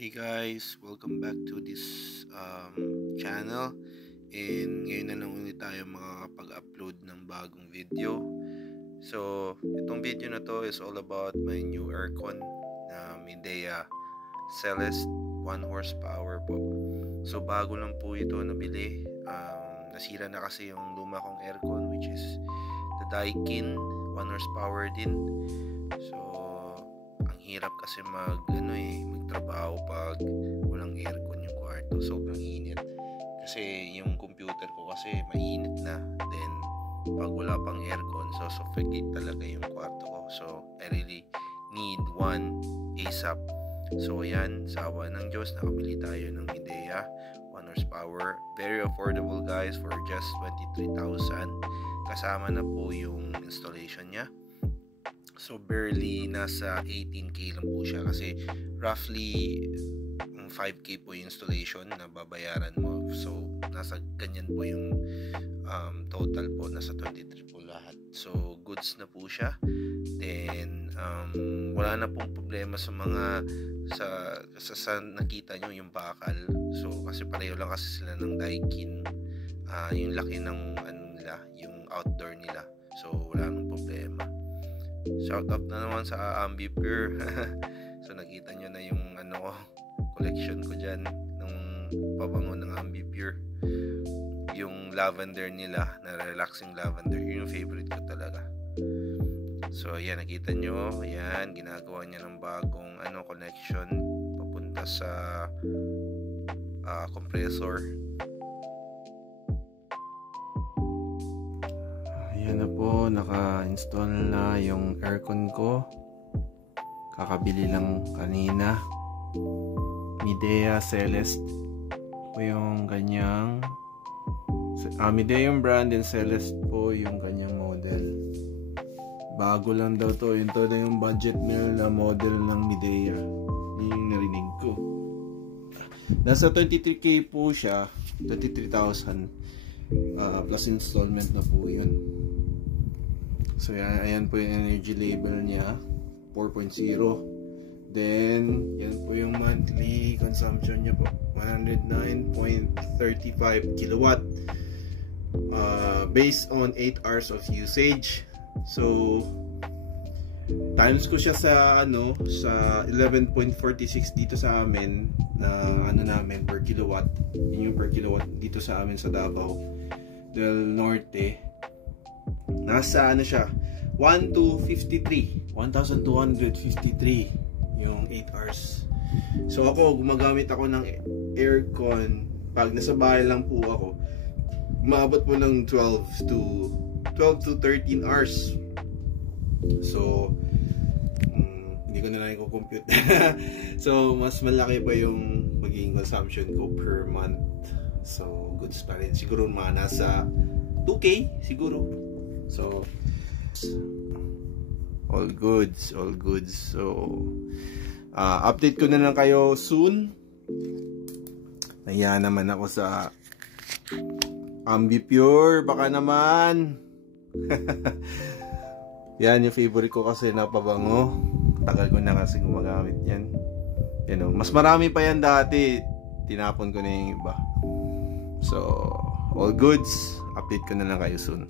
Hey guys, welcome back to this channel. And ngayon na lang ulit tayo makakapag-upload ng bagong video. So, itong video na to is all about my new aircon na Midea Celeste 1 horsepower po. So, bago lang po ito nabili. Nasira na kasi yung luma kong aircon, which is the Daikin 1 horsepower din. So, hirap kasi magtrabaho pag walang aircon yung kwarto. Sobrang init. Kasi yung computer ko kasi mainit na. Then, pag wala pang aircon, so suffocate talaga yung kwarto ko. So, I really need one ASAP. So, ayan, sa awa ng Diyos, nakabili tayo ng Midea 1 horsepower. Very affordable guys for just 23,000. Kasama na po yung installation niya. So barely nasa 18k lang po siya kasi roughly 5k po yung installation na babayaran mo. So nasa ganyan po yung total po, nasa 23 po lahat. So goods na po siya. Then wala na pong problema sa mga sa nakita nyo yung bakal. So kasi pareho lang kasi sila ng Daikin. Yung laki ng nila, yung outdoor nila. So wala nang problema. Shout out na naman sa Ambipure. So nakita nyo na yung collection ko dyan ng pabango ng Ambipure. Yung lavender nila, na relaxing lavender, yun yung favorite ko talaga. So yan, nakita nyo, yan, ginagawa niya ng bagong connection papunta sa compressor. Ayan na po, naka-install na yung aircon ko. Kakabili lang kanina. Midea Celeste po yung kanyang Midea yung brand, and Celeste po yung kanyang model. Bago lang daw to. Yun to na yung budget meal na model ng Midea. Yun yung narinig ko. Nasa 23k po siya, 23,000 plus installment na po yun. So ayan po yung energy label niya, 4.0. Then yan po yung monthly consumption niya po, 109.35 kilowatt, based on 8 hours of usage. So times ko siya sa sa 11.46 dito sa amin na namin per kilowatt. Yun yung per kilowatt dito sa amin sa Davao del Norte. Nasa siya, 1253 yung 8 hours. So ako, gumagamit ako ng aircon pag nasa bahay lang po ako. Maabot po ng 12 to 13 hours. So hindi ko na lang i-compute. So mas malaki pa yung magiging consumption ko per month. So goods pa rin. Siguro nasa 2k siguro. So all goods. So update ko na lang kayo soon. Naya naman ako sa Ambipure, baka naman. Yan yung favorite ko kasi na pabango. Tagal ko na kasi gumagamit yan. Mas marami pa yan dati. Tinapon ko na yung iba. So all goods. Update ko na lang kayo soon.